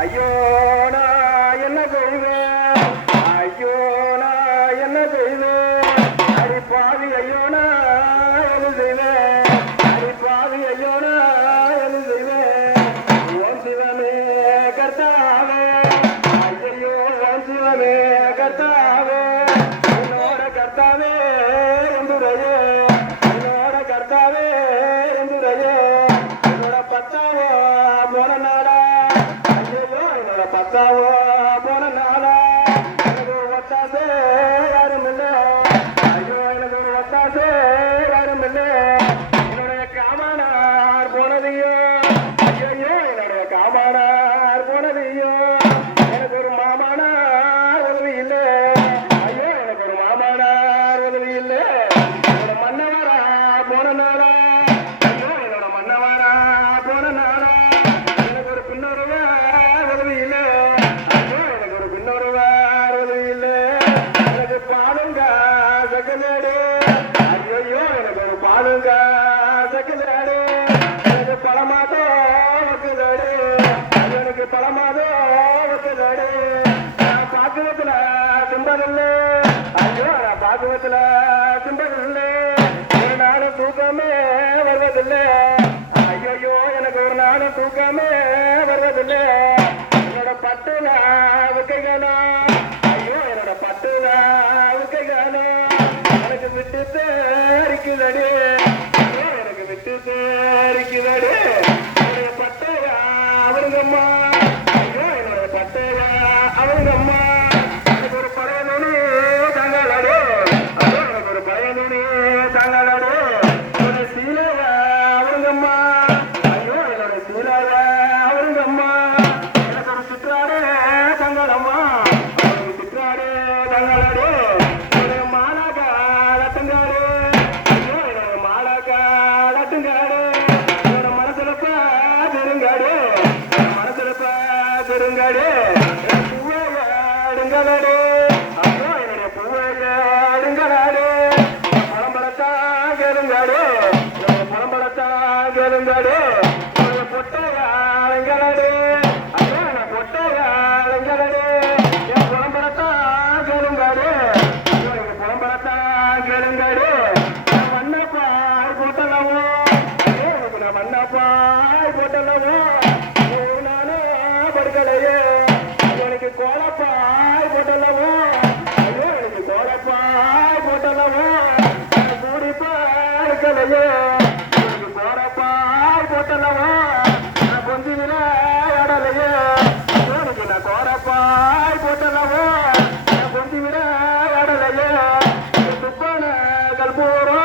ஐயோ நான் என்ன செய்வேன், ஐயோ நான் என்ன செய்வேன், அடி பாவி ஐயோ நான் என்ன செய்வேன், அடி பாவி ஐயோ நான் என்ன செய்வேன். ஓம் சிவமே கர்த்தாவே, ஐயோ ஓம் சிவமே கர்த்தாவே, என்னோட கர்த்தாவே எந்துரையே, என்னோட கர்த்தாவே எந்துரையே. என்னோட பத்தாவோ போன நாளா, ஐயோ என்னோட பத்தாவோ போன நாளா, எனக்கு ஒரு ஒத்தாசே யாரும் இல்லை, ஐயோ எனக்கு ஒரு ஒத்தாசே யாரும் இல்லை. என்னுடைய காமானார் போனதையோ, ஐயோ என்னுடைய காமானார் போனதையோ, எனக்கு ஒரு மாமானார் உதவி இல்லை, ஐயோ எனக்கு ஒரு மாமானார் உதவி இல்லை. என்னோட மன்னவரா போன நாளா, ஐயோ என்னோட மன்னவரா போன நாளா, எனக்கு ஒரு பின்னொருவா உதவி இல்லை, ஐயோ எனக்கு ஒரு பின்னொருவா உதவி இல்லை. எனக்கு பாலுங்க சக்கலாடு, ஐயோ எனக்கு ஒரு பாலுங்க சக்கலாடு, எனக்கு பழமாதோ வக்கலாடு, எனக்கு பழமாதோ வக்கலாடு. நான் பாக்குவத்துல சிம்பல் இல்லை, ஐயோ நான் பாக்குவத்துல சிம்பல் இல்லை. ஒரு நாளும் தூக்கமே வருவதில்லை, ஐயோ எனக்கு ஒரு நாளும் தூக்கமே வருவதில்லை. என்னோட பட்டுல விக்கைகானா, ஐயோ என்னோட பட்டுல விக்கைகானா, எனக்கு விட்டு தேரிக்குதடி, ஐயோ எனக்கு விட்டு தேரிக்குதடி. என்னுடைய பட்டையா அவருங்கம்மா, ஐயோ என்னுடைய பட்டையா அவருங்கம்மா. எனக்கு ஒரு பழைய நுனி தாங்கலாடு, ஐயோ எனக்கு ஒரு பழைய நுனி தாங்கலாடு. என்னுடைய சீலையா அவருங்கம்மா, ஐயோ என்னுடைய சீலையா அவருங்கம்மா. எனக்கு ஒரு சிற்றாடு தங்களம்மா, ஒரு சிற்றாடு தங்களாடு. என்னுடைய மாலாக்கா லட்டுங்காடு, ஐயோ என்னுடைய மாலாக்கா லட்டுங்காடு. என்னோட மனசுலப்ப பெருங்காடு, மனசுலப்ப பெருங்காடு. பூவையாடுங்களாடு, ஐயோ என்னுடைய பூவையாடுங்களாடு. பழம்பழத்தா கேளுங்காடு, பழம்பழத்தா கேளுங்காடு. என்னுடைய பொட்டையாடுங்களாடு, ஐயோ நான் பொட்டையாடுங்களாடு. என் புலம்பழத்தா கேளுங்காடு, ஐயோ எங்க புலம்பழத்தா கேளுங்காடு. நான் மண்ணப்பாய் போட்டலவோ, ஐயோ எனக்கு நான் மண்ணப்பாய் போட்டலவோ. ஒரு நாளும் படுக்கலையே, ஐயோ எனக்கு கோலப்பாய் போட்டலவோ, ஐயோ எனக்கு கோலப்பாய் போட்டலவோ. நான் கூடிப்பாய் இருக்கலையே, எனக்கு கோலப்பாய் போட்டலவோ. நான் கொஞ்சி விளையாடலையே, ஐயோ எனக்கு நான் கோலப்பாய் போட்டலவோ. நான் கொஞ்சி விளையாடலையே. துப்பான கல்பூரம்